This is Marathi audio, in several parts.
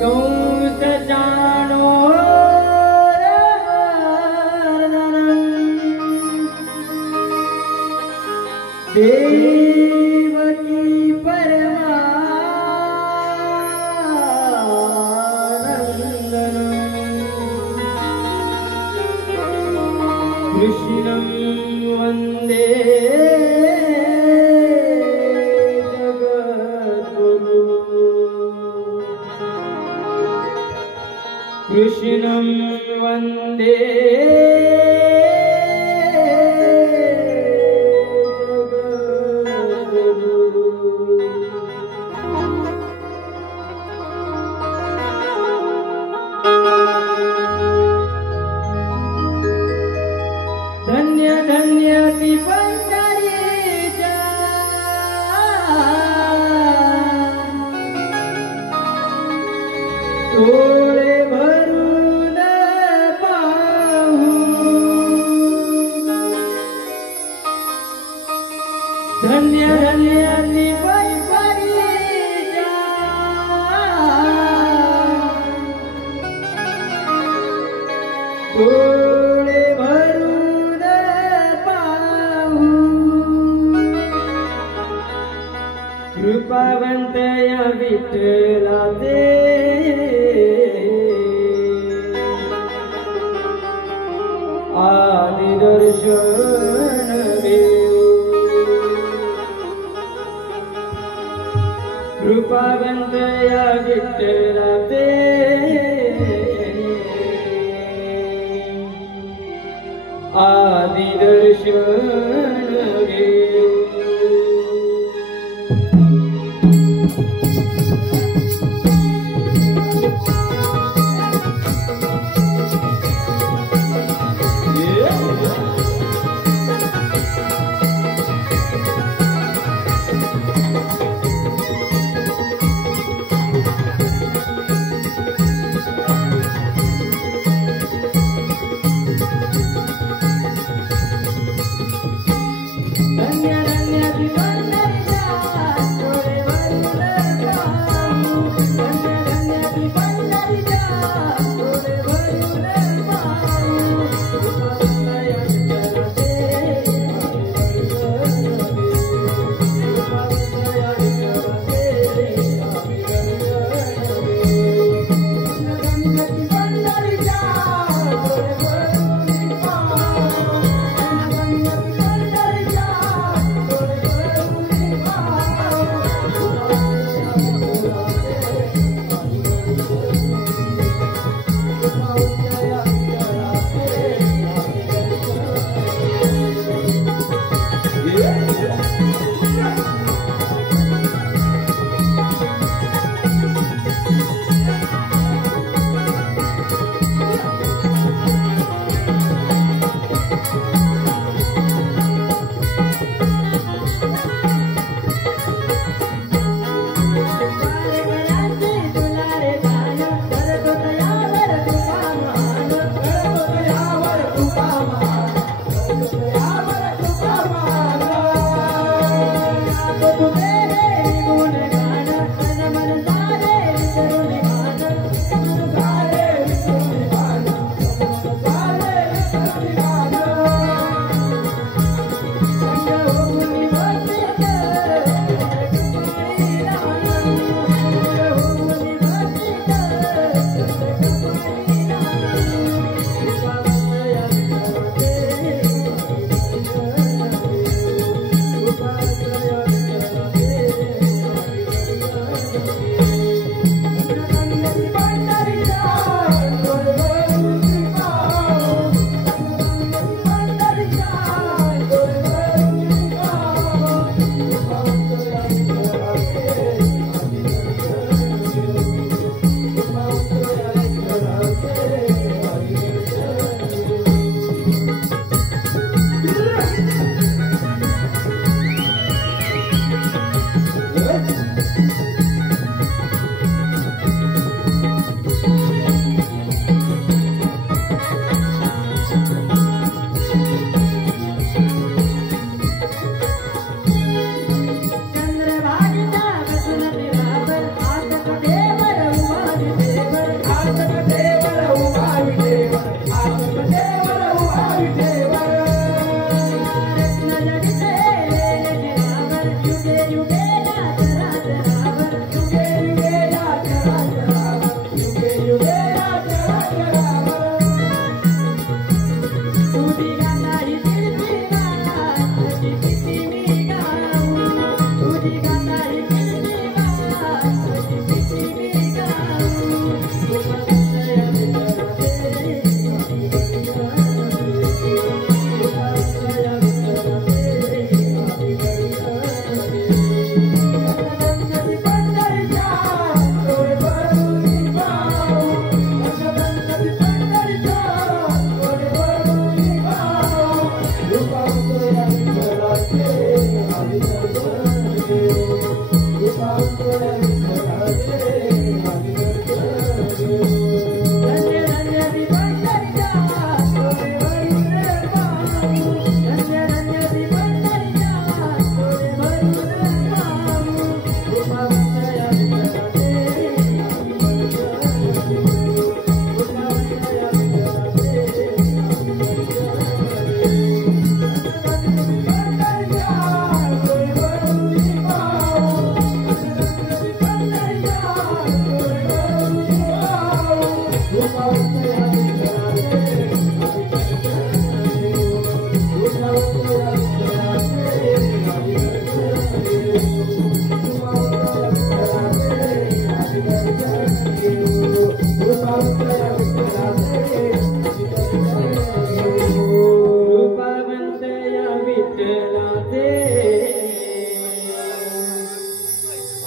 कंस जानो देवकी परमानंदन कृष्णं वंदे जगद्गुरु कृष्णं वंदे धन्य धन्य ती पंढरीच्या डोळे भरून पाहू धन्य धन्य ती पंढरीच्या डोळे भरून कृपावंत या विठ्ठलाचे आदि दर्शन घेऊ कृपावंत या विठ्ठलाचे आदि दर्शन घेऊ धन्य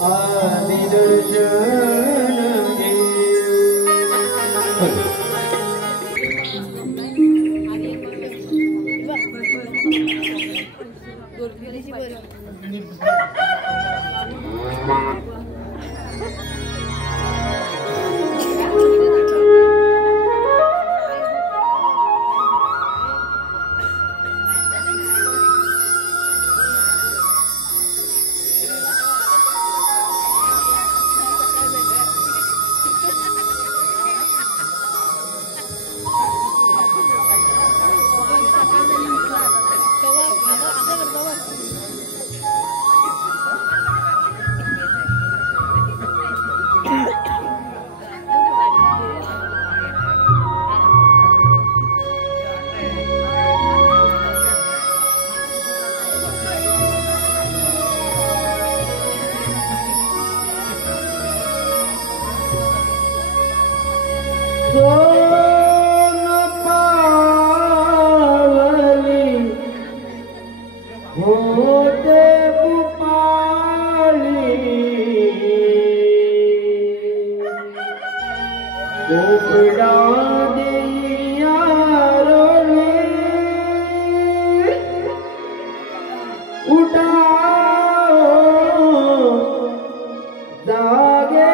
आदि दर्शन सोन पावली होते पुपाली गोपड़ा दिया रोले उठाओ जागे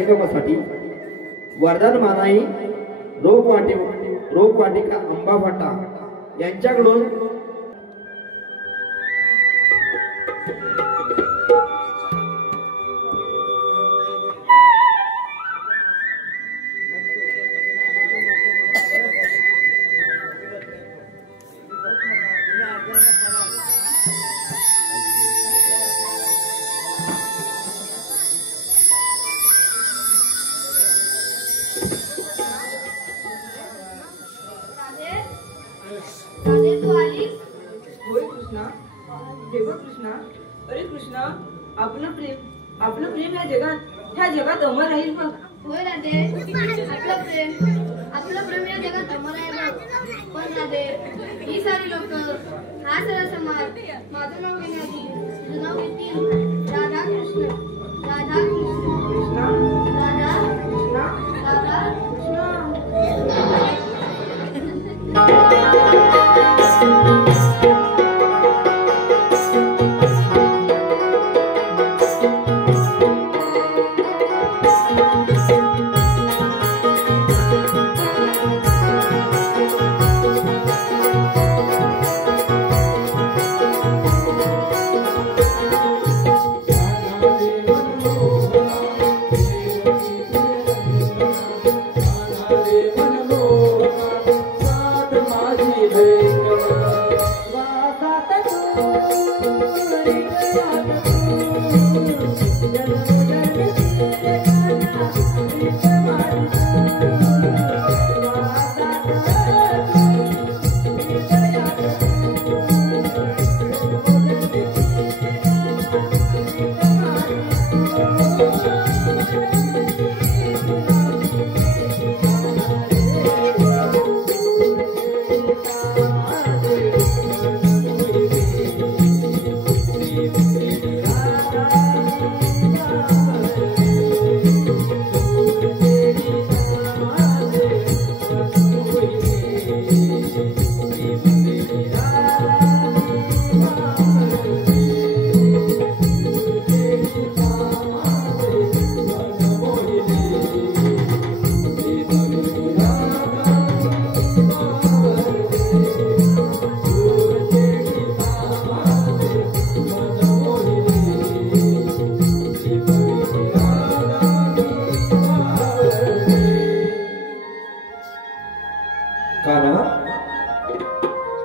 कार्यक्रमासाठी वरदान मानाई रोपवाटिका अंबा फाटा यांच्याकडून आपलं प्रेम ह्या जगात अमर राहील बघ. होय राधे, आपलं प्रेम या जगात अमर आहे बघ. पण राधे, ही सारी लोक, हा सारा समाज माझं नाव घेण्याआधी तुझं नाव घेतील. राधा कृष्ण, राधा कृष्ण, राधा कृष्ण, राधा कृष्ण.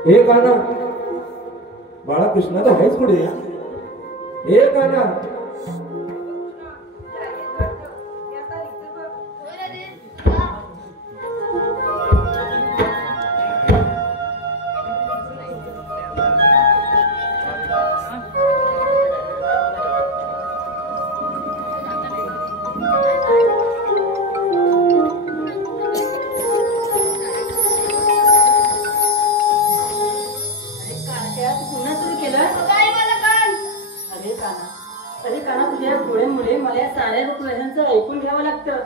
हे काना बाळा कृष्णा तर आहेच पुढे. हे काना ऐकून घ्यावं लागतं.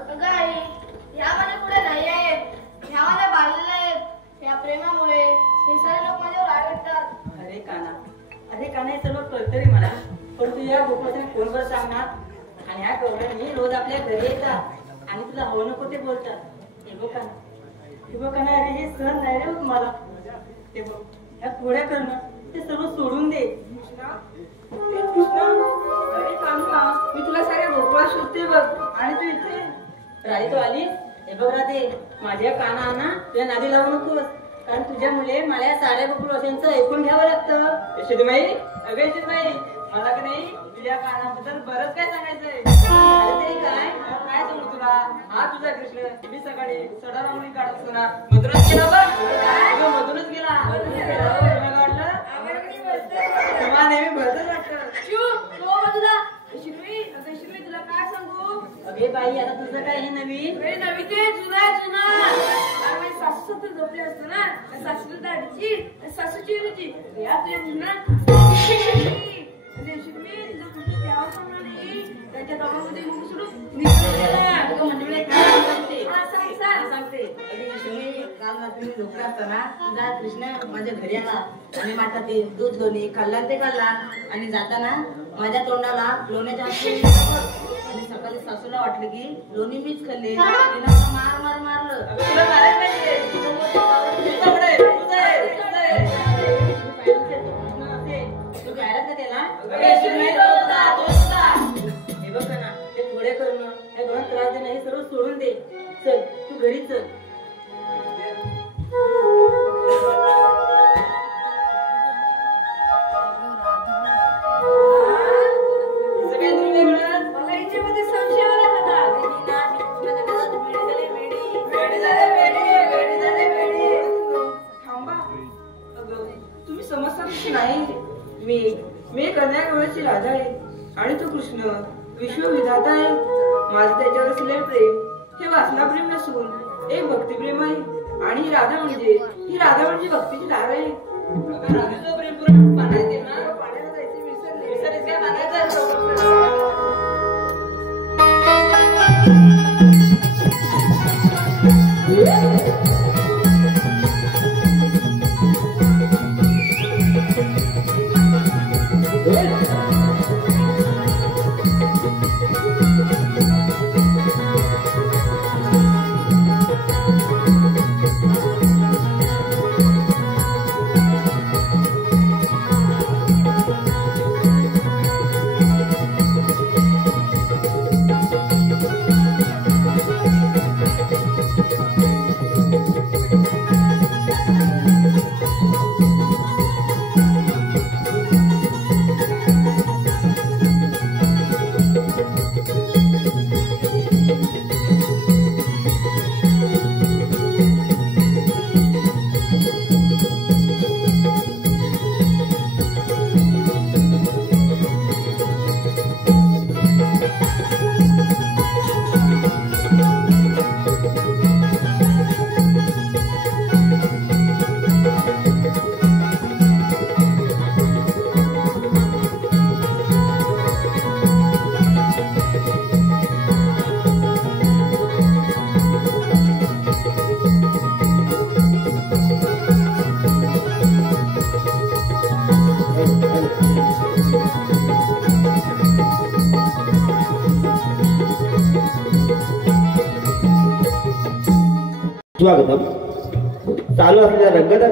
ह्या मला पुढे नाही आहेत, ह्या मला बाळलेल्या आहेत. या प्रेमामुळे हे सारे लोक माझ्यावर आढळतात. अरे काना हे सर्व कळतं रे मला, पण तू या गोपाळाने फोनवर सांगणार आणि ह्या गवळ्यांनी रोज आपल्या घरी येतात आणि तुला हो नको ते बोलतात. हे बघ काना, अरे हे सहन नाही रे मला. ते बघ ह्या खोड्या करणं ते सर्व सोडून दे. अरे कानूला, मी तुला साऱ्या गोकुळा शोधते बघ आणि तू इथे राधी तू आलीस. हे बघ राधे, माझ्या काना तुझ्या नादी लावू नकोस, कारण तुझ्यामुळे मला या साड्या गोकुळ वाशांचं ऐकून घ्यावं लागतं. यशोदीमाई, अगं यशोदीमाई, मला का नाही तुझ्या कानाबद्दल बरंच काय सांगायचंय. काय सांगू तुला. हा तुझा कृष्ण मी सकाळी सडा रांगोळी काढत असतो ना, मधूनच गेला बघ. मधूनच गेला. नेहमी भरतच वाटतं. तुला काय सांगू. अगे बाई, आता तुझं काय हे नवीन ते जुना सासू झोपले असतो ना, सासू दाढीची सासूची या तुझ्या त्यांच्या कामामध्ये सांगते. काल रात्री झोपला असताना तुझा कृष्ण माझ्या घरी आला आणि माझा ते दूध लोणी खाल्ला ते खाल्ला आणि जाताना माझ्या तोंडाला लोण्याच्या आणि सकाळी माझ्या सासूला वाटलं की लोणी मीच खाल्ले तिने मला मार मार मारलं. तुला मारायला पाहिजे. तू गायला का त्याला हे बघ ना ते थोडे करणं हे दोन त्रास देणं हे सर्व सोडून दे. चल तू घरी चल. मी कन्याकुमारीची राजा आहे आणि तो कृष्ण विश्वविधाता आहे. माझं त्याच्यावर असलेलं प्रेम हे वासनाप्रेम नसून एक भक्तिप्रेम आहे. आणि ही राधा म्हणजे भक्तीची धार आहे. राधेचं प्रेम पुरण पाण्यात ना पाण्याला जायचे विसरले काय पाण्यात स्वागतम. चालू असलेल्या रंगत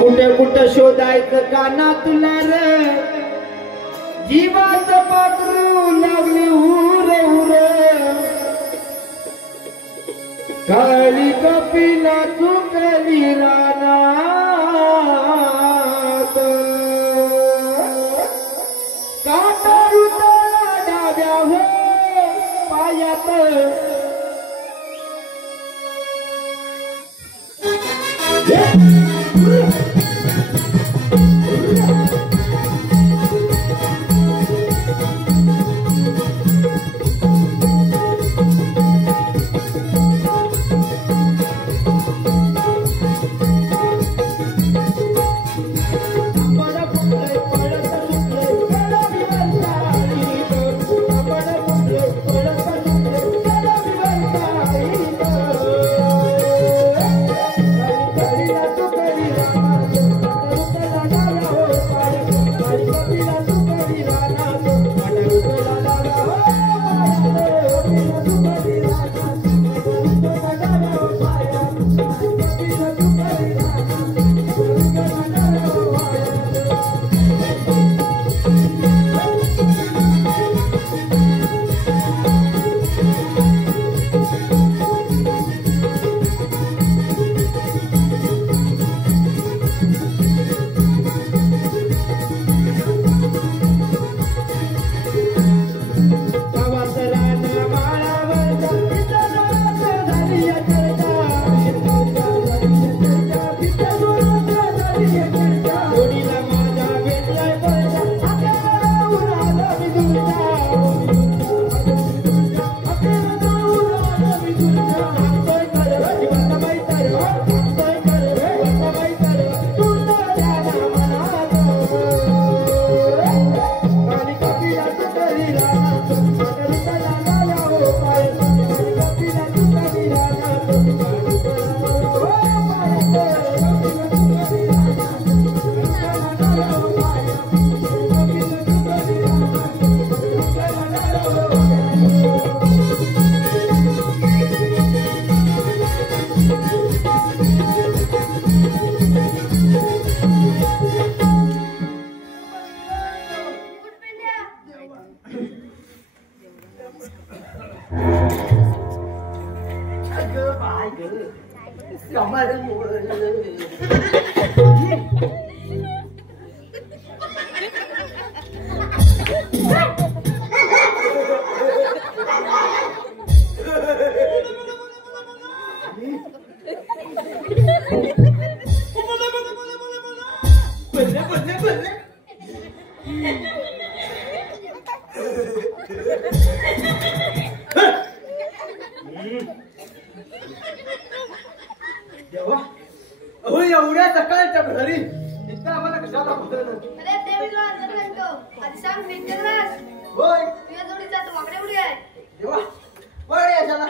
कुठं कुठं शोधायचं काना तुला रे जीवाचं पाखरू लागली उर उर काळी कपिला चुकली रानात काटा रुतला डाव्या हो पायात एवढ्या सकाळच्या घरी इथं आम्हाला कशाला बोलवलं? अरे देवीला अंदर घंटो आधी सांग विचारलास होय तुझ्या जोडीचा तो वाकडे उडी आहे देवा वळ याच्याला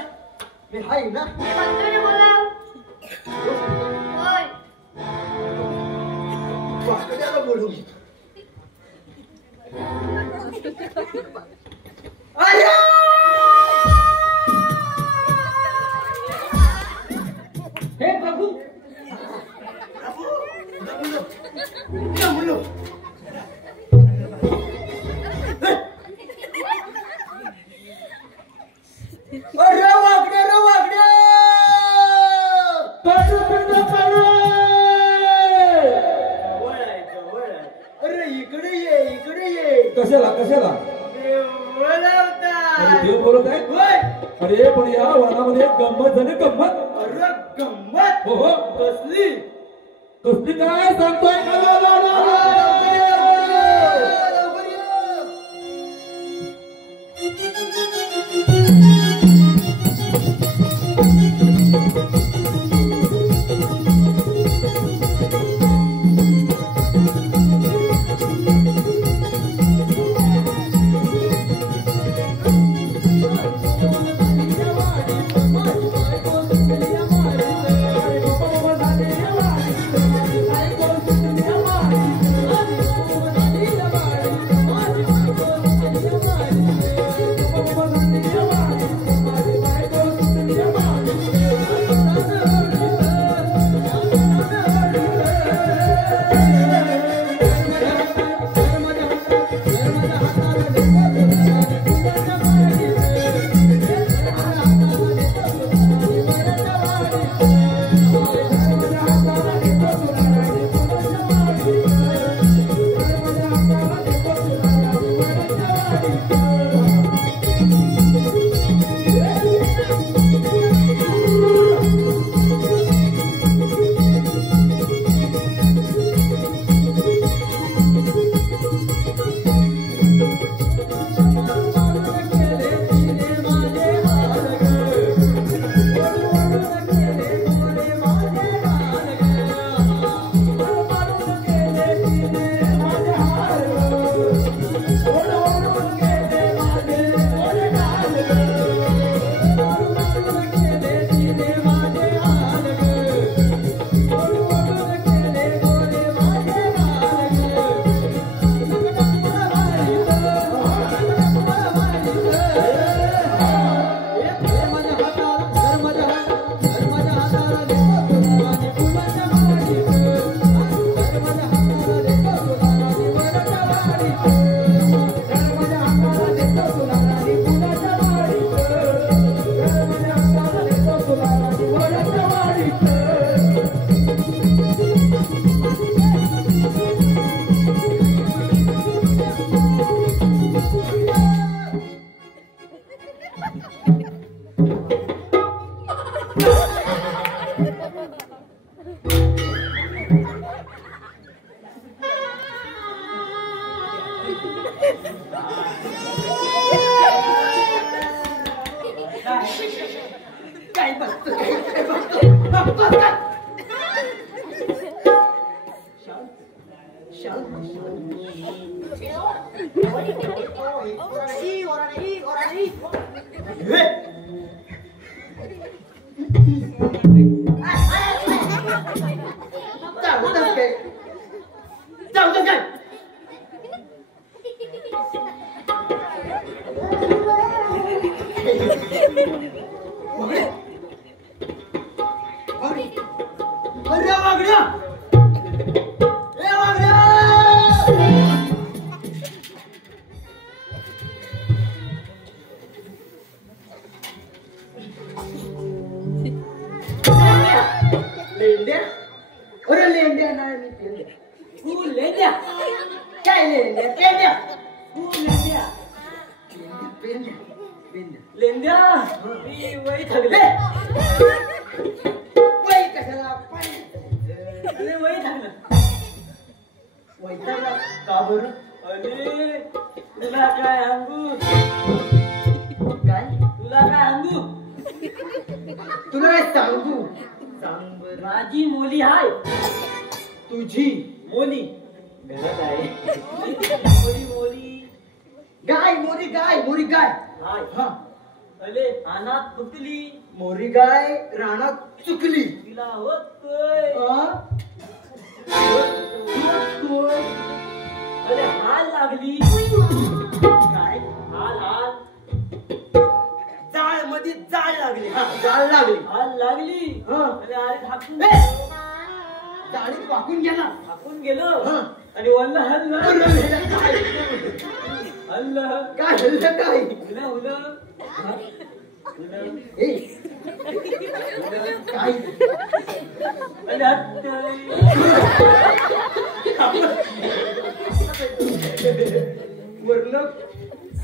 मी हाय ना म्हणतोय ना बोला होय वाकड्याला बोलू अरे हे प्रभू अरे वागड्या रे वागड्या अरे इकडे ये कशाला कशाला बोलवता अरे देव बोलत आहे होय अरे पण या वनामध्ये गंमत झाली गंमत अरे गंमत हो हो कसली कसली काय सांगतोय काय बघतो काय बघतो माझी मोली हाय तुझी मोली घरात आहे मोली मोली गाय मोरी गाय मोरी गाय हाय हा अले अनाथ फुकली मोरी गाय रानात चुकली तिला होतोय अरे हाल लागली काय हाल हाल जाळ मध्ये जाळ लागली हा जाळ लागली हाल लागली हा. अरे अरे ठाकून जाळीत वाकून गेला ठाकून गेलो हा. आणि वल्ल हल्ल काय हल्ल हल्लं काय उलं उलं ए, काय अरे हत्तय. वरनं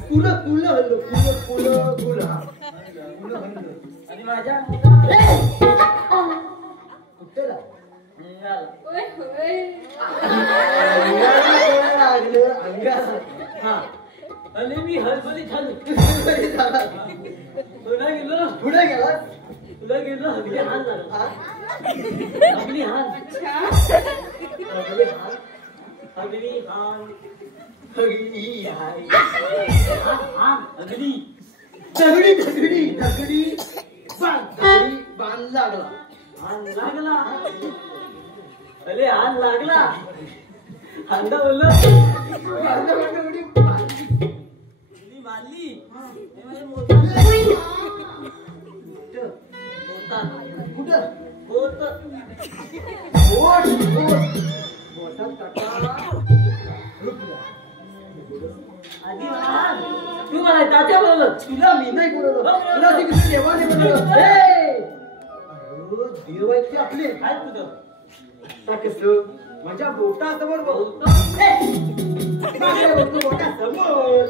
पुलं पुलं हल्लो पुलं पुलं पुलं हा पुलं हल्लो आणि माझ्या कुठे अंगाला लागलं अंगाला हा आणि मी हलबली झालो तुला गेलो पुढे गेला तुला गेलो हगली हान झाला हगली हान हगली हान हगली हान हगली दगडी दगडी दगडी दगडी बांध लागला हान लागला अरे हान लागला हांदा बोललो दगडी बांधली. मी मानली हे माझे मोठा कुठं बोट बोट बोट बोटात टाका रुपला. आधी हान तू मला तात्या बोललो तुला मी नाही बोलवलं तुला तिकडे देवाने बोलवलं अरे देव आहेत ते आपले काय तुझं आता कसं माझ्या बोटासमोर बोलतो माझ्या बोटासमोर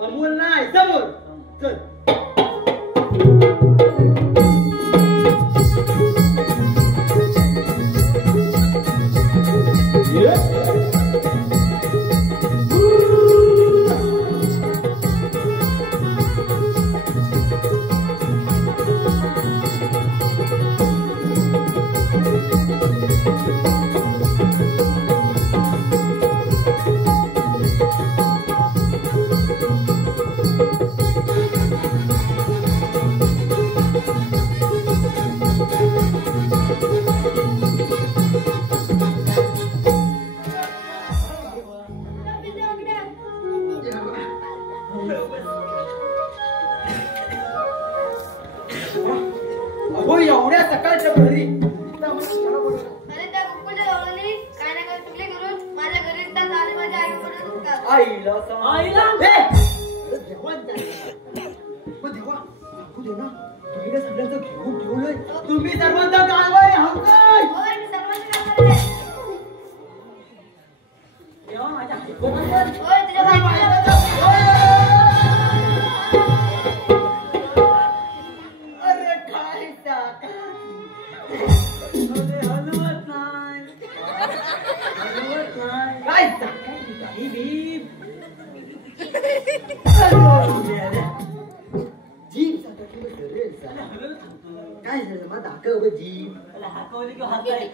अमोल नाही समोर चल अहो एवढ्या सकाळच्या घरी अरे त्या कुकुच्या जवळनी काय ना काय चुकले करून माझ्या घरी येतात आणि माझ्या आई पडत असतात. आईला सांग. आईला? ए! देवान जाय. मग देवा, सांगू दे ना. तुम्ही काय सगळ्यांचं घेऊन ठेवलंय. तुम्ही सर्वांचा कारभार हंकाय. होय, मी सर्वांची कामं करते. तेव्हा माझ्या होय, तुझ्या बायकोला अरे काय टाका. हलवत नाही हलवत नाही काय टाका? ही भीम जीभ जाता काय झालं मग दाखव ग जी हाकवली की हात काय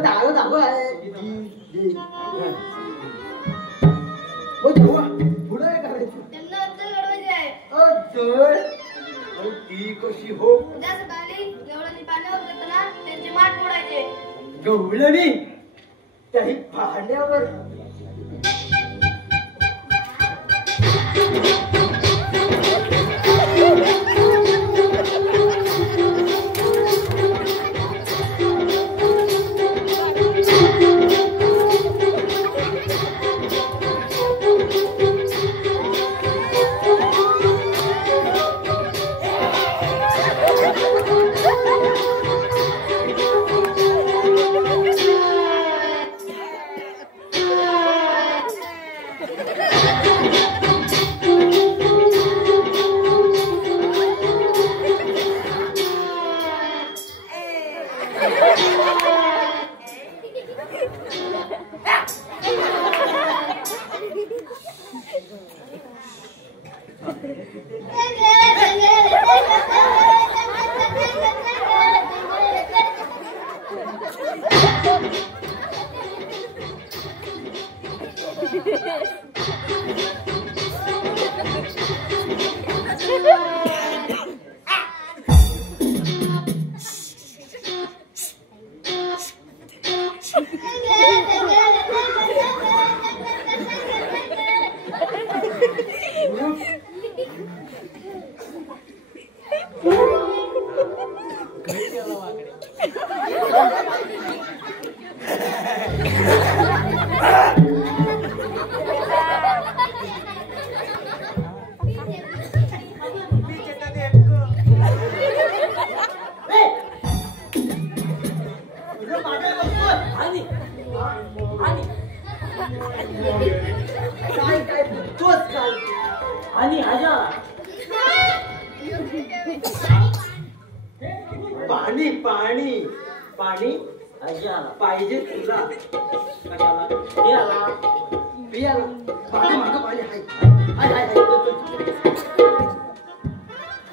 दाखव दाखव आहे जी तेव्हा पुढे काय करायचं त्यांना अत्तर घडवायचे आहे जड ती कशी हो उद्या सकाळी गवळणी पाण्यावर जाताना त्यांचे माठ फोडायचे गवळणी त्याही पाण्यावर आणि आजा पाणी पाणी पाणी आजा पाहिजे तुला कशाला हे आला पियाला पाणी मागं पाणी हाय हाय हाय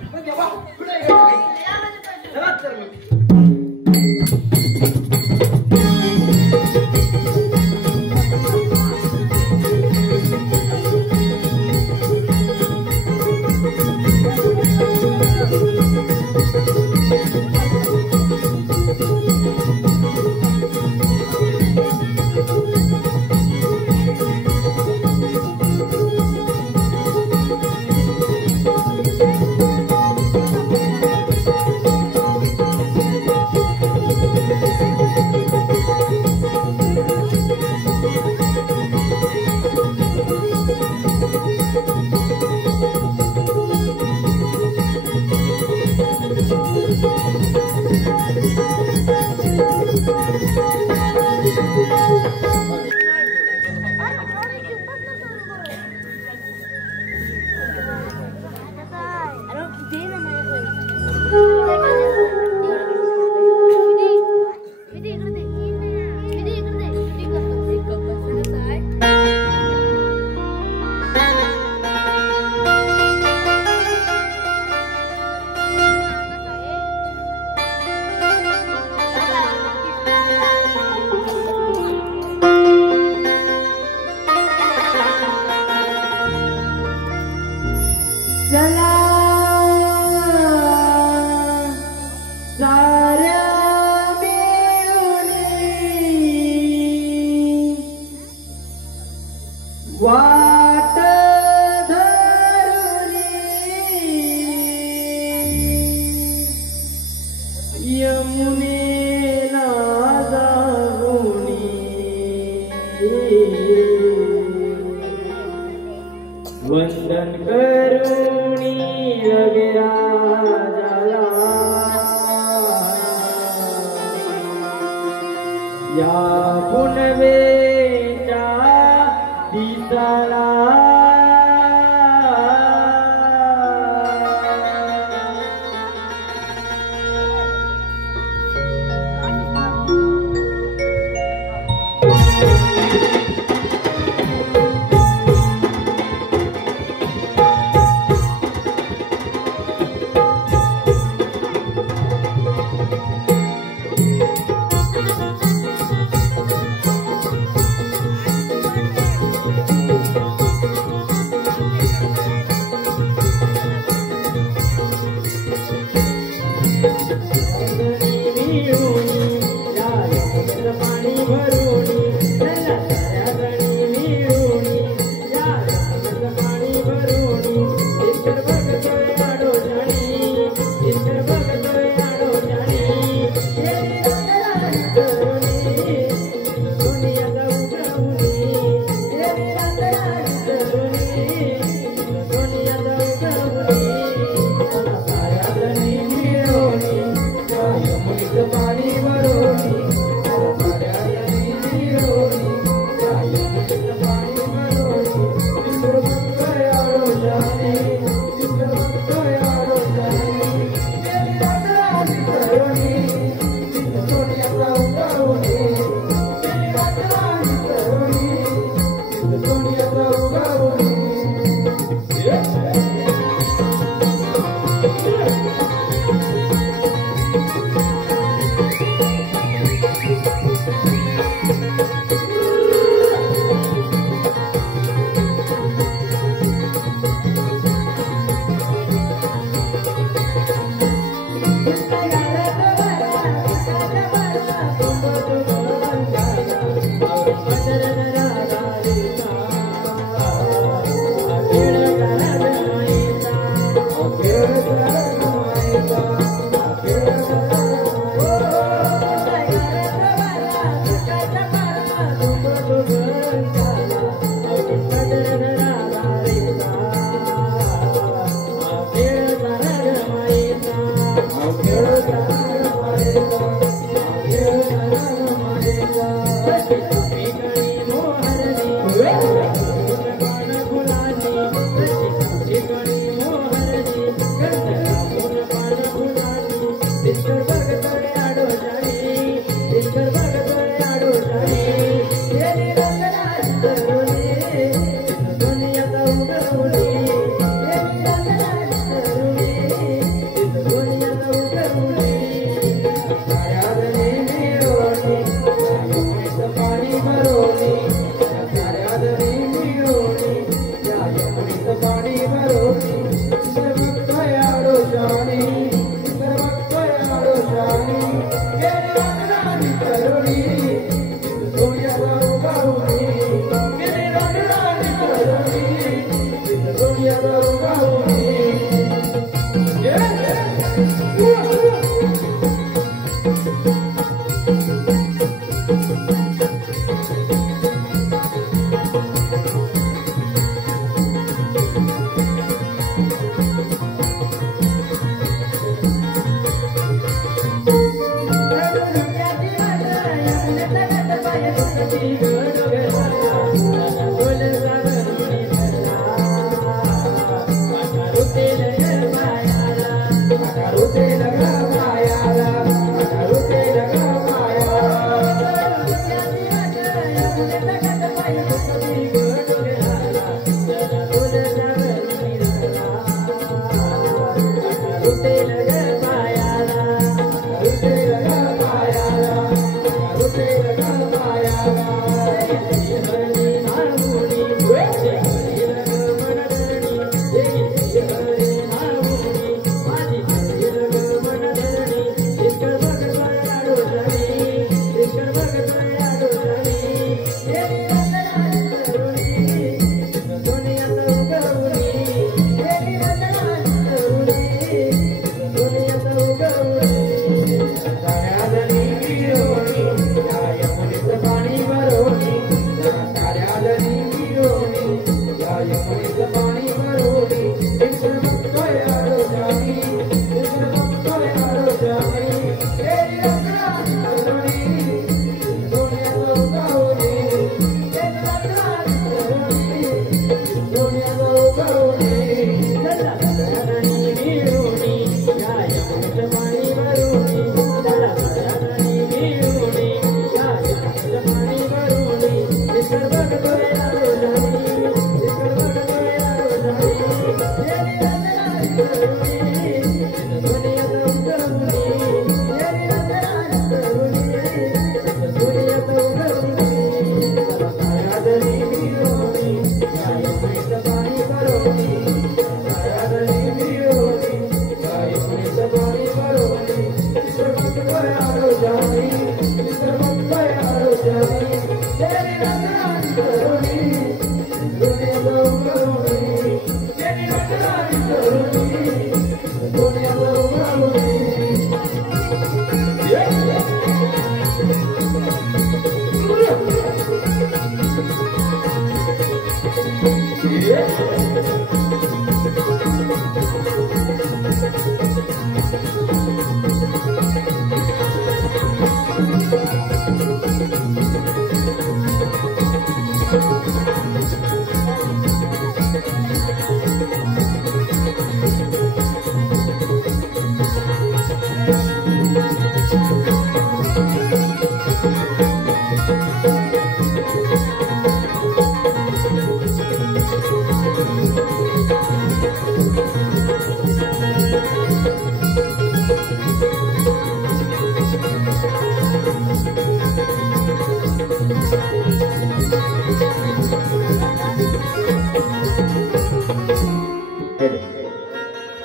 पण तेव्हा पुढे चला तर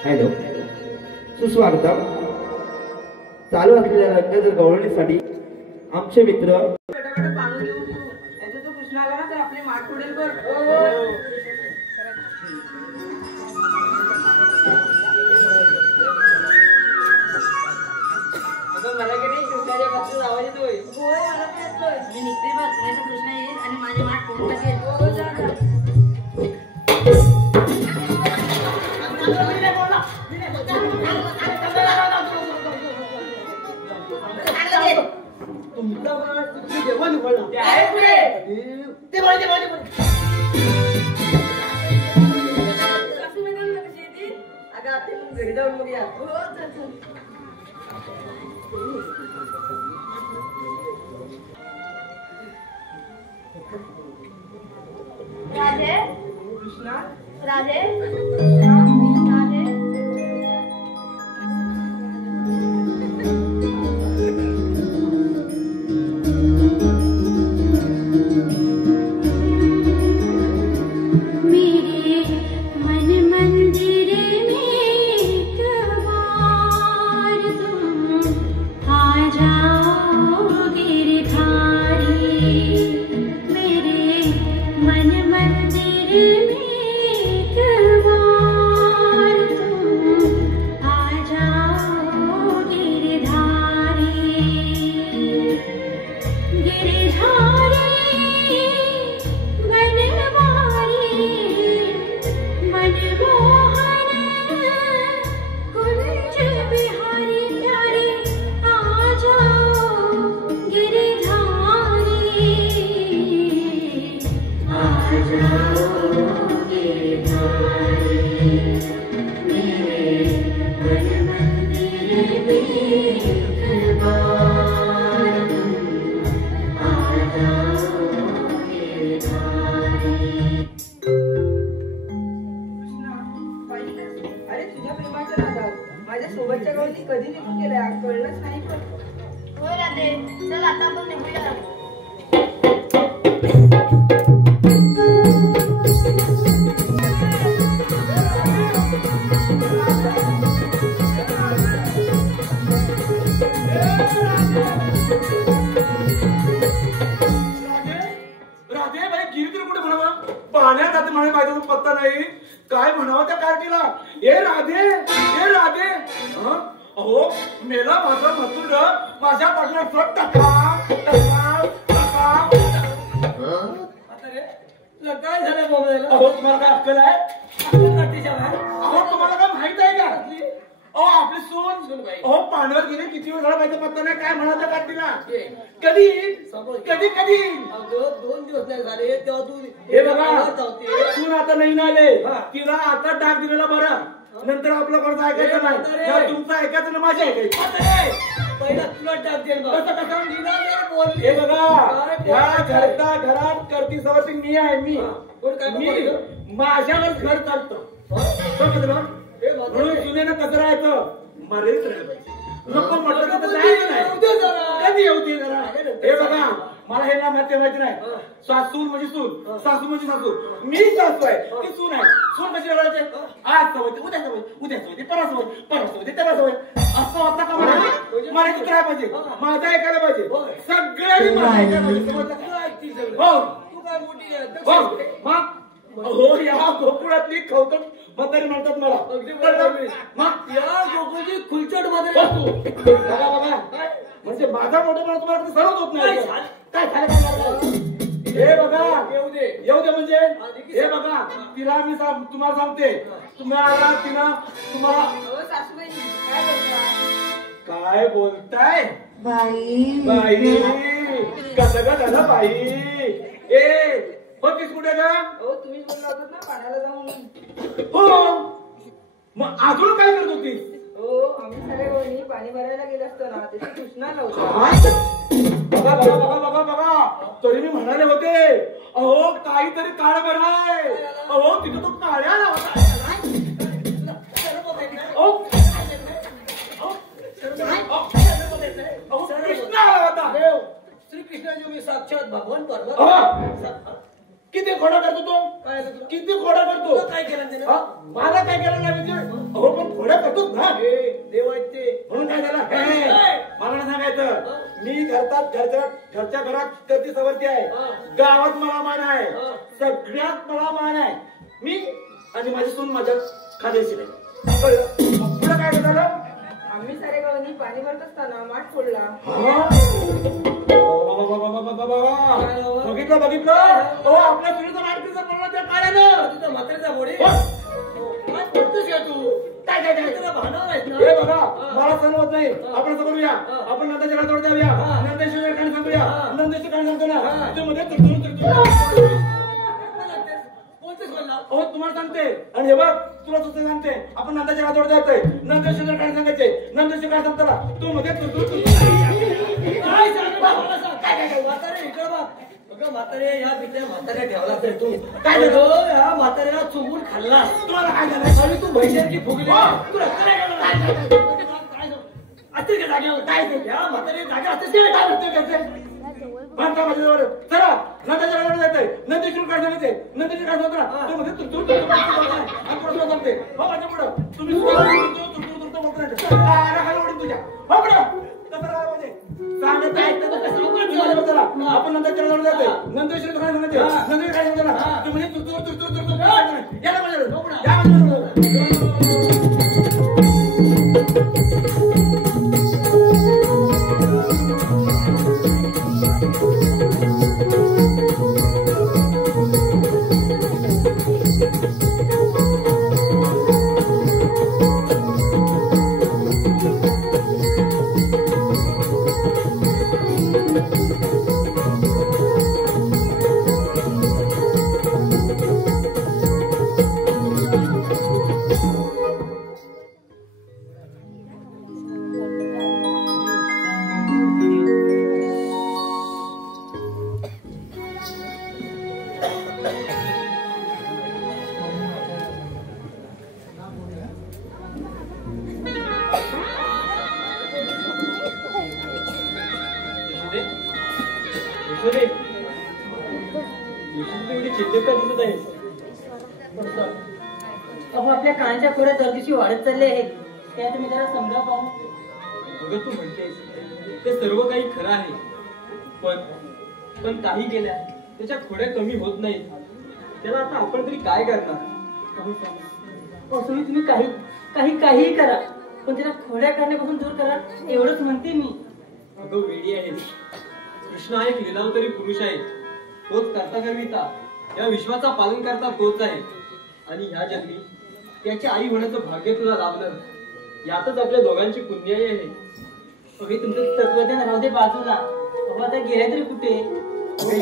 हॅलो, सुस्वागतम. चालू असलेल्या लग्न गौरवणीसाठी आमचे मित्र पाणी घेऊ याचं तो कृष्ण आला ना तर आपली माठ पुढेल बघ. तुमचा बाळ तुम्ही जेव्हा निवडला ते आहे पुढे. ते माझे सासूबाई त्यांना कशी येते? अगं आता आपण घरी जाऊन बघूया. हो, चल, चल. राधे कृष्णा राधे राधे मेरे मन मंदिर में एक बार तुम आ जाओ गिरधारी मेरे मन मंदिर में एक बार तुम आ जाओ गिरधारी गिरधारी बनवारी मनमोहन कुंज बिहारी प्यारे आ जाओ गिरधारी आ जाओ गिरधारी मेरे मन मंदिर में एक बार तुम आ जाओ गिरधारी कृष्णा बाई, अरे तुझ्या प्रेमाच्या नादात माझ्या सोबतच्या गवळणी कधी निघून गेल्या कळलंच नाही. पण होय राधे चल आता आपण निघूया. राधे बाई गिरी तरी कुठे म्हणावा पाण्यात आता म्हणे पाहिजे पत्ता नाही काय म्हणावं त्या कार्टीला ए राधे हं? अहो मेला माझा मथुर माझ्या पाठला फ्लट टाका आता रे तुला काय झालं मोबाईल अहो तुम्हाला काय अक्कल आहे बाहेर अहो तुम्हाला काय माहित आहे का अहो आपली सून अहो पाण्यावर गेले किती वेळ झाला पाहिजे पत्ता नाही काय म्हणावं त्या कार्टीला कधी कधी कधी अगं 2 दिवस नाही झाले तेव्हा तू हे बघा जाऊते सून आता नाही आले तिला आता डाग दिलेला बरा नंतर आपलं कोणतं ऐकायचं नाही ना तुमचं ऐकायचं ना माझं ऐकायचं पहिला तुला टाक देईल बघ. कसं कसं मीना जर बोलली. हे बघा अरे या बोल. घरात करती सवरती मी आहे मी कोण काय मी बोललं? माझ्यावर घर चालतं समजलं हे माझं म्हणून आहे. सुनेनं कसं राहायचं मर्यादित राहायला पाहिजे. नको म्हटलं तर कधी जायचं नाही. येऊ दे जरा. कधी येऊ दे जरा अरे नंतर हे बघा सांग. मला हे ना माहिती नाही सासू म्हणजे सून सासू म्हणजे सासू मी सासू आहे ती सून आहे सून कशी राहायचे आज सवय उद्या सवय उद्या सवय परवा सवय परवा सवय तेव्हा सवय असं होता का मला मराठीत राहायला पाहिजे माझं ऐकायला पाहिजे सगळ्यांनी मला ऐकायला पाहिजे समजलं? तू ऐकतील सगळं. हो तू काय मोठी आहे, दक्ष हो आहे. मग हो या गोकुळातली खवकट म्हातारी म्हणतात मला अगदी बरोबर. मग या गोकुळची खुलचट मध्ये बघ बघा बघा म्हणजे माझा मोठेपणा तुम्हाला कधी सर्वच होत नाही काय झालं हे बघा येऊ दे. येऊ दे म्हणजे हे बघा तिला मी तुम्हाला सांगते तुम्हाला तिला तुम्हाला अहो सासूबाई काय बोलता? काय बोलताय बाई बाई कसं का झालं बाई ए बघ कुठे का अहो तुम्हीच बोलला होतात ना पाण्याला जाऊन म्हणून. हो मग अजून काय करत होती हो आम्ही सगळे वहिनी पाणी भरायला गेलो असतो ना त्याची कृष्णा नव्हता. बघा बघा बघा बघा बघा तरी मी म्हणाले होते अहो काहीतरी काळ बराय अहो तिथं तो काळ्या लावता कृष्ण आला होता देव श्रीकृष्णाजी मी साक्षात भगवान पर्वत किती खोडा करतो तो काय झालं तुला? किती खोडा करतो तुला काय केलं त्याने? हा? मला काय केलं नाही म्हणजे अहो पण खोड्या करतो ना हे देव आहेत ते. म्हणून काय झालं मला नाही सांगायचं मी घरच्या घरात कधी सवरती आहे गावात मला मान आहे सगळ्यात मला मान आहे मी आणि माझी सून माझ्या खाद्याशी नाही पुढे काय झालं आम्ही सारे गावांनी पाणी भरत असताना माठ फोडला. बघितलं हो आपल्या सुनीचं नाटकीचं म्हणलं त्या काळानं तुझा म्हातारीचा बोडी हो. काय करतोस का तू काय हे बघा मला सण होत नाही आपण असं करूया आपण नंदाच्या घराजवळ जाऊया नंदेश्वर ठाणे सांगूया नंदेश्वर ठाणे सांगतो ना त्यामध्ये हो तुम्हाला सांगते आणि हे बघ तुला सुद्धा सांगते आपण नंदाच्या घराजवळ जायचंय नंदेश्वर ठाणे सांगायचे नंदेश्वर काय सांगताना तू मध्ये म्हातारे या बिट्या म्हाताऱ्या ठेवला तर तू काय या म्हाताऱ्याला चुंबून खाल्ला तुम्हाला काय झालं आणि तू भैशाची फुगली तुला काय जागेवर काय या म्हातारे जागे असते काय होते बांधता माझ्याजवळ चला नंदाच्या घराजवळ जायचंय नंदेश्वर काय सांगायचे नंदेश्वर काय सांगता तो मध्ये तुरतुर सांगते हो माझ्या पुढं तुम्ही तुझ्या हो पुढं सांगत आपण नंतर चढवलं जाते नंदेश्वर काय सांगते नंदेश्वर काय सांगतो ना तू म्हणजे तुरतुर याला आपल्या कानाच्या खोड्या दर दिवशी वाढत चालले आहेत त्या तुम्ही जरा समजा पाहू अगं तू म्हणतेस ते सर्व काही खरं आहे पण काही केल्या त्याच्या खोड्या कमी होत नाहीत त्याला आता आपण तरी काय करणार तुम्ही काही करा पण त्याला खोड्या करण्यापासून दूर करा एवढंच म्हणते मी अगं वेडी आहे कृष्ण हा एक लीलावतारी पुरुष आहे तोच करता करविता या विश्वाचा पालन करता तोच आहे आणि ह्या जन्मी त्याची आई होण्याचं भाग्य तुला लाभलं यातच आपल्या दोघांची पुण्याई आहे तुमचं तत्वज्ञान राहू दे बाजूला बाबा आता गेल्या तरी कुठे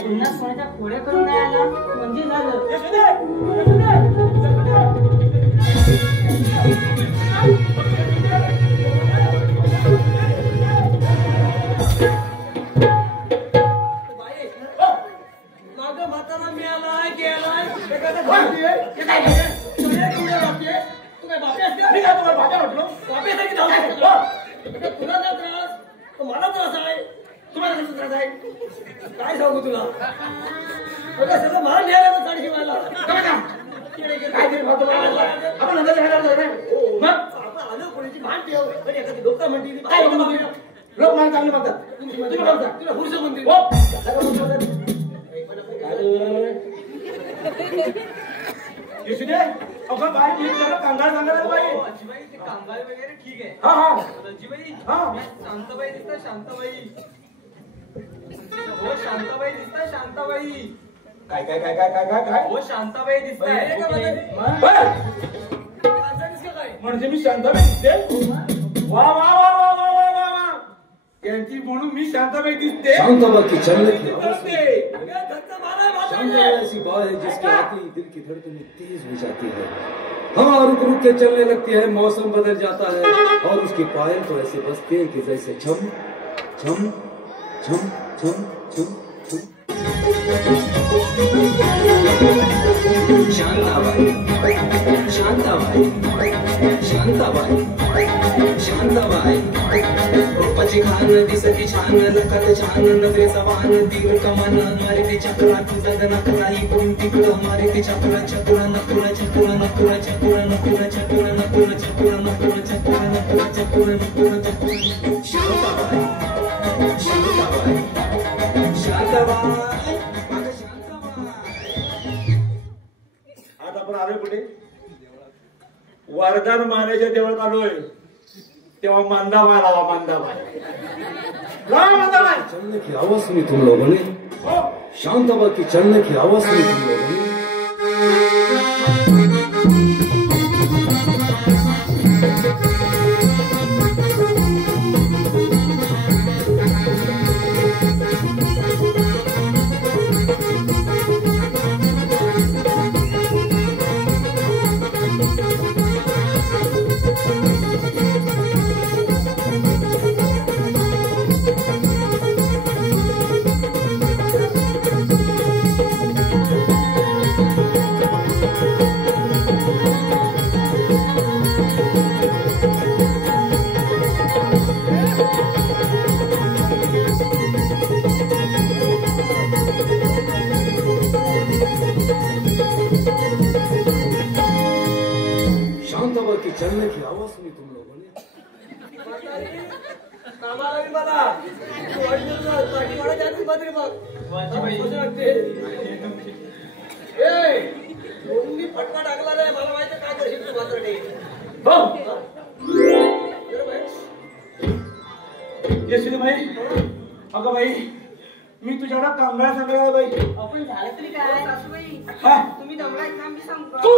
पुन्हा कोणाच्या खोड्या करून नाही आला म्हणजे झालं म्हातारा मिळालाय गेलाय तुला ना त्रास मला त्रास आहे तुम्हाला कसं त्रास आहे काय सांगू तुला सगळं मला न्यायला साडी शिवायला आपण आलो कोणाची भान ठेव पण एखादी लोक म्हणतील लोक मला चांगले म्हणतात तुला पुरुष म्हणतील कांगाळ सांगायला पाहिजे अजिबाई ते कांगाळ वगैरे ठीक आहे अजिबाई शांताबाई दिसतात शांताबाई हो शांताबाई दिसतात शांताबाई काय काय काय काय काय काय काय हो शांताबाई दिसताय म्हणजे मी शांताबाई दिसते वा वा वा वा वा वा वा वा यांची म्हणून मी शांताबाई दिसते शांताबाई की चलने की शांताबाई ऐसी बात है जिसके आते ही दिल की धड़कनें तेज हो जाती है हवा रुक रुक के चलने लगती है मौसम बदल जाता है और उसकी पायल तो ऐसे बजते हैं कि जैसे छम छम छम छम छम छम शांताबाई शांताबाई शांताबाई शांताबाई रूपाची खान दिसती छान नकत छान नजरेचा वाहन तीर कमान मारे ते चक्रा तुझा नकरा इकडून तिकडं मारे ते चक्रा चक्रा नकुरा चक्रा नकुरा चक्रा नकुरा चक्रा नकुरा चक्रा नकुरा चक्रा नकुरा चक्रा नकुरा चक्रा शांताबाई शांताबाई शांताबाई आज आपण आलोय कुठे वरदान मानाच्या देवळात आलोय तेव्हा मांदाबाई लावा मांदाबाई मांदाबाई चलने की आवाज सुनी तुम लोगों ने शांताबाई की चलने की आवाज सुनी तुम लोगों ने कामाला बी मला पाठीवाडा जास्त बदरी बघ मी फटका टाकला नाही मला माहिती काय करशील तू मात्र यशोदी बाई अगं बाई मी तुझ्याकडे कामगार सांगणार बाई आपण झालं तरी काय सासूबाई हा तुम्ही दमलाय का मी सांगतो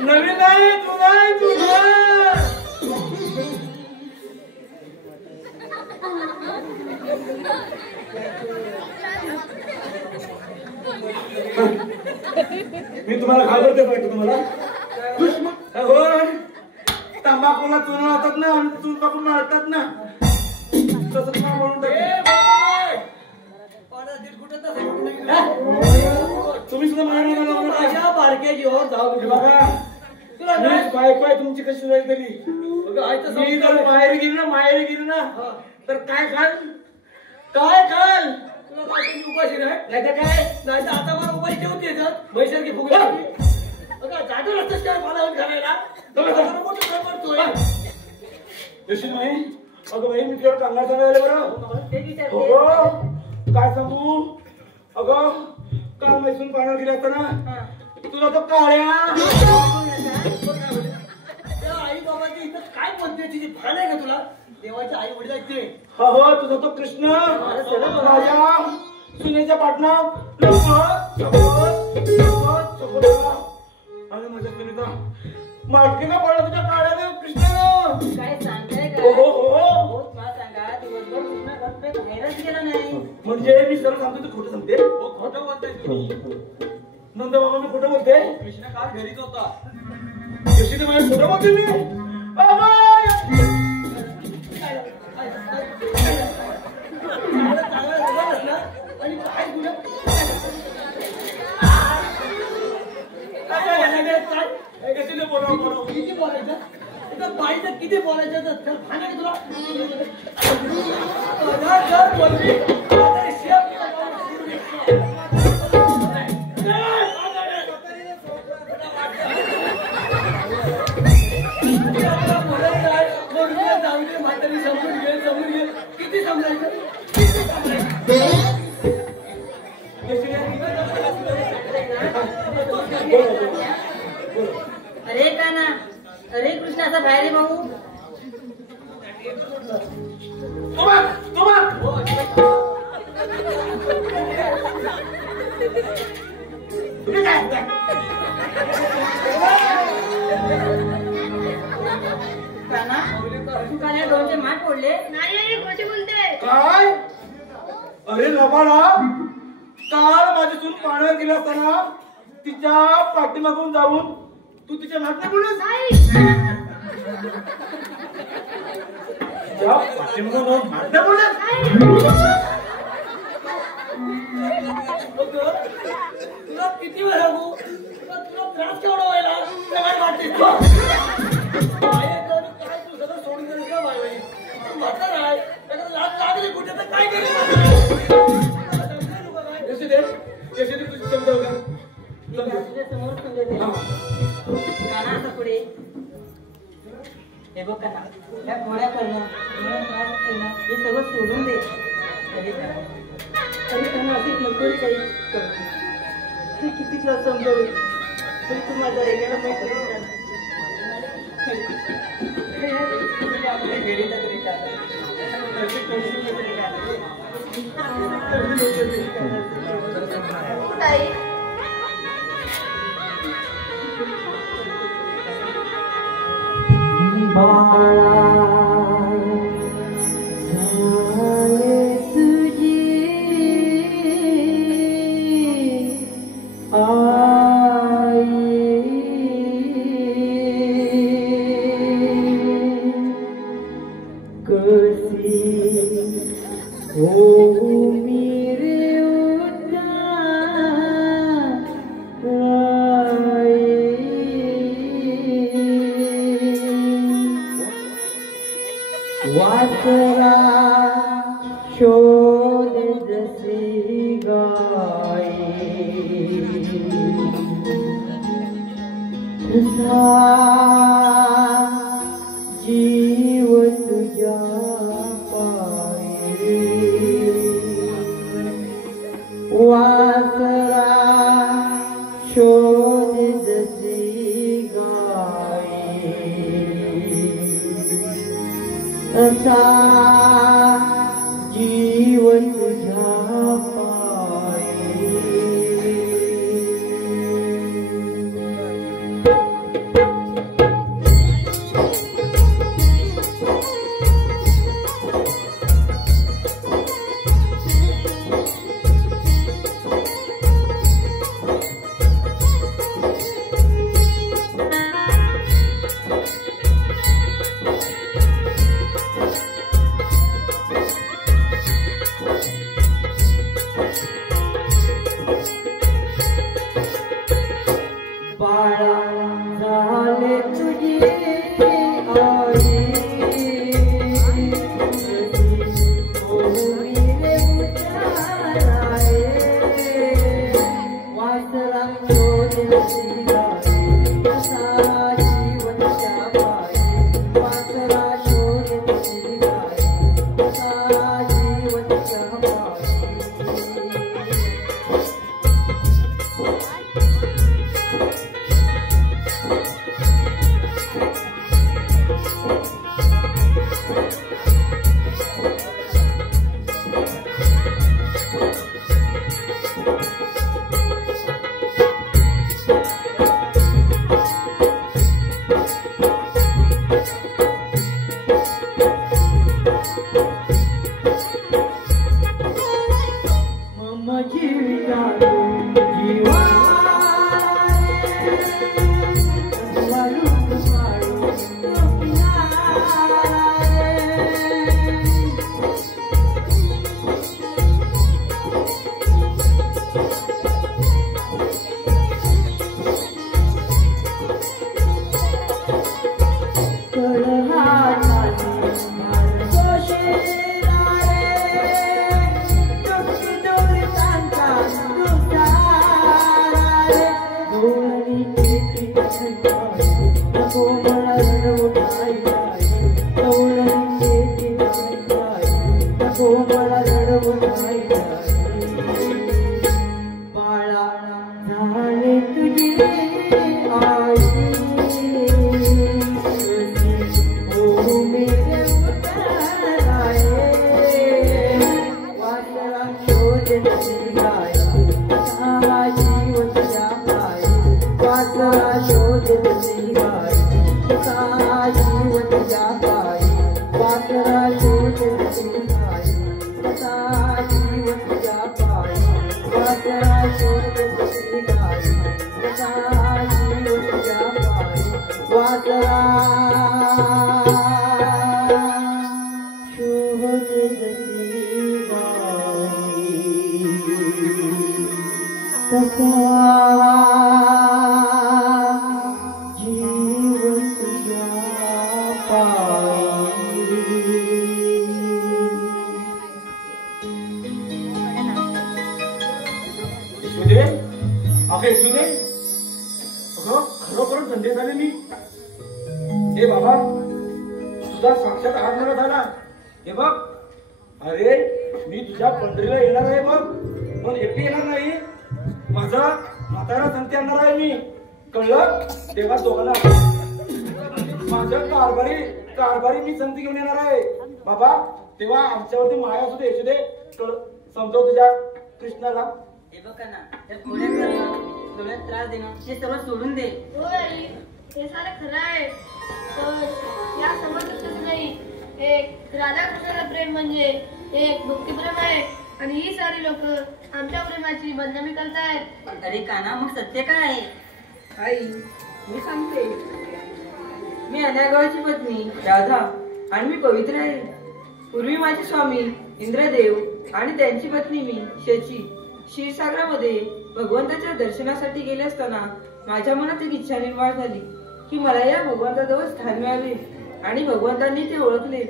नवीन नाही तुझा मी तुम्हाला घाबरते पाहिजे तुम्हाला हो तंबाखूला चूर्ण होतात ना आणि चूर्ण मारतात ना तसं तुम्हाला म्हणून तुम्ही सुद्धा माझ्या बारक्या जीवावर जाऊ बघा तुला बायको आहे तुमची कशी राहील तरी मी जर बाहेर गेली ना तर काय खाल तुला काय उपाशी नाही तर काय नाही तर आता मला उपाशी ठेवून देतात बैसारखी फुगला जातो रस्त्यात काय मला घालायला यशोदी बाई अगं बाई मी केवळ कांगार सांगायला बरं हो काय सांगू अगं काल मैसून पाण्यावर गेला असताना तुला तो काळ्या आई बाबाची इथं काय पद्धतीची भान आहे का तुला देवाच्या आई वडील ते हो तुझा तो कृष्ण माझ्या सुनेच्या पाटणा आणि माझ्या सुनेचा माटके का पडला तुझ्या काळ्या कृष्ण काय सांगताय हो का हो मला सांगा दिवसभर कृष्ण घरात बाहेरच गेला नाही म्हणजे मी सरळ सांगतो तू खोटं सांगते खोटं बोलताय तुम्ही नंद बाबा मी खोटं बोलते कृष्ण काल घरीच होता यशोदी बाई खोटं बोलते मी किती बोलायचं बाईचं किती बोलायचं तुला म्हातारी समजून घे किती समजायचं अरे का ना अरे कृष्णाचा बाहेर भाऊ काना तू काल डोळ्याचे माठ फोडले नाही खोटी बोलते काय अरे लबाडा काल माझी सून पाण्यावर गेली असताना तिच्या पाठीमागून जाऊन तू तिच्या नाटक बोलस तिच्या पाठीमागून जाऊन नाटक बोलस तुला किती वेळ लागू तुला त्रास केवढा व्हायला काय वाटते काय तू सगळं सोडून गेलं का बाई म्हातार आहे लाज लागली कुठे तर काय केलं यशोदी तुझी समजाव का तुझ्या समोर काना आता पुढे हे बघ काना त्या गोळ्या करणं हे सगळं सोडून दे तरी त्यांना अशी मजबुरी काही करू किती तुला समजवली तरी तू माझा एकाला मैत्री आपल्या गेली तरी ताई वासरा शोध जसे गाय तसा जीव तुझ्या पायी वासरा शोध जसे गाय तसा जीव तुझ्या पायी बाळा झाले तुझी आई ओळीले उताराए वासरा शोधेसी गाई तसा जीवनच्या पायी वासरा शोधेसी गाई तसा जीवनच्या पायी मम जीविता जीवा बाळा झाले तुझी आई ओ मेरे उताराए वासरा शोधेसी गाय तसा जीवन तुझ्या पायी वासरा शोधेसी गाय तसा जीवन तुझ्या पायी वासरा शोधेसी गाय तसा जीवन तुझ्या पायी वासरा शोधेसी गाय तसा जीवन तुझ्या पायी वासरा शोधेसी गाय तसा जीवन तुझ्या पायी सुदे अगे सुदे अगं खरोखर धंदे झाले मी हे बाबा तुझा साक्षात आगमन झाला हे बघ अरे मी तुझ्या पंढरीला येणार आहे बघ पण एकटी येणार नाही माझा म्हातारा संती आणणार आहे मी कळलं तेव्हा दोघांना माझ्या कारभारी मी संती घेऊन येणार आहे बाबा तेव्हा आमच्यावरती माया असू दे समजव तुझ्या कृष्णाला हे बघ ना त्या खोड्या करणं डोळ्यात त्रास देणं हे सर्व सोडून दे हो आई हे सारं खरं आहे पण या समजतच नाही एक राधाकृष्णाला प्रेम म्हणजे एक भक्तिप्रेम आहे आणि ही सारी लोक आमच्या प्रेमाची बदनामी करतायत तरी काना मग सत्य काय आहे आई मी सांगते मी अनागावाची पत्नी राधा आणि मी पवित्र आहे. पूर्वी माझे स्वामी इंद्रदेव आणि त्यांची पत्नी मी शची क्षीरसागरामध्ये भगवंताच्या दर्शनासाठी गेले असताना माझ्या मनात एक इच्छा निर्माण झाली की मला या भगवंताजवळ स्थान मिळावे आणि भगवंतांनी ते ओळखले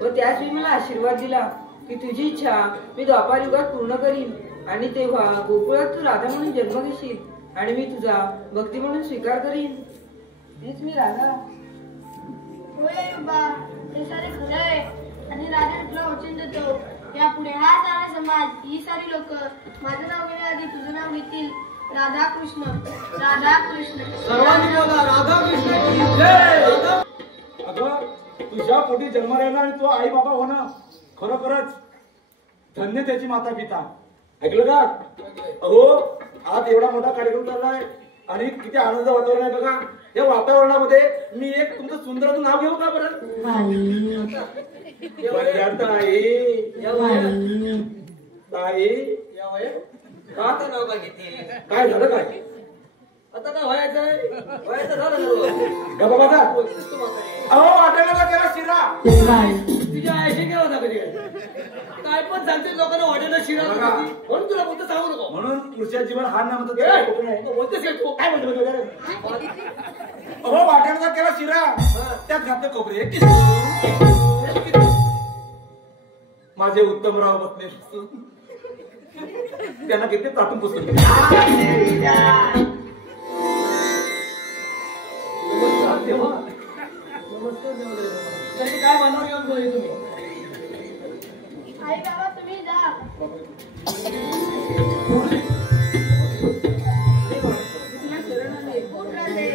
व त्याच वेळी मला आशीर्वाद दिला की तुझी इच्छा मी द्वापार युगात पूर्ण करीन आणि तेव्हा गोकुळात तू राधा म्हणून जन्म घेशील आणि मी तुझा भक्ती म्हणून स्वीकार करीन. तीच मी राधा. होय बाबा, हे सारे खरं आहे आणि राजा तुला वचन देतो यापुढे हा सारा समाज, ही सारी लोक माझं नाव घेण्याआधी तुझं नाव घेतील. राधा कृष्ण, राधा कृष्ण. सर्वांनी बोला राधा कृष्ण की जय. अगं तुझ्या पोटी जन्माला येणार आणि तो आई बाबा होणं खरोखरच धन्य त्याची माता पिता. ऐकलं का? अहो आज एवढा मोठा कार्यक्रम चाललाय आणि किती आनंद वातावरण आहे बघा. या वातावरणामध्ये मी एक तुमचं सुंदर नाव घेऊ का बरं? ताई का आता नाव का घेतील? काय झालं काय? आता काय व्हायचं झालं का बाबा? अहो वाटायला का त्याला शिरा? तुझ्या आईशी काय होता कधी काय पण सांगते लोकांना वाटेला शिरा म्हणून तुला बोलतो सांगू नको. म्हणून पुढच्या जीवन हार नाही म्हणतो. बोलतेस तू काय म्हणतो? अहो वाटायला केला शिरा त्यात घातलं खोबरे. माझे उत्तमराव बसले त्यांना किती ताटून पुस्तक काय बनवून येऊन बोलले तुम्ही? आई बाबा तुम्ही जा. खूप राजे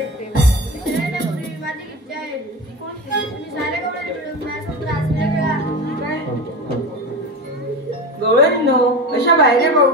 शरणापूर्वी माझी इच्छा आहे तुम्ही सारे गवळणी मिळून माझ्यासोबत रासलीला खेळा. गवळणींनो अशा बाहेर भाऊ.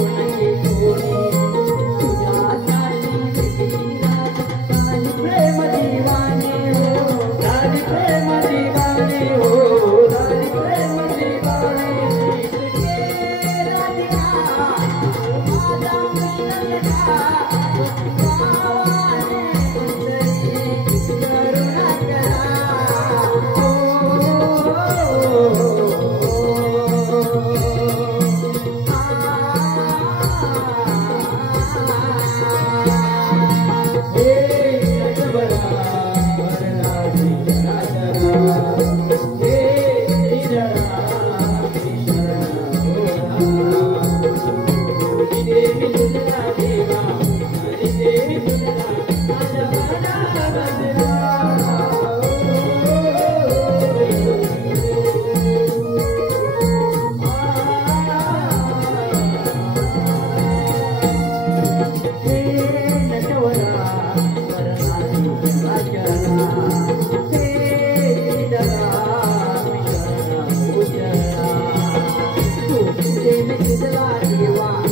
नये सोनी तुझ्यासाठी झाली प्रेम दिवानी हो झाली प्रेम दिवानी हो झाली प्रेम दिवानी राधिका माझा कृष्ण देवा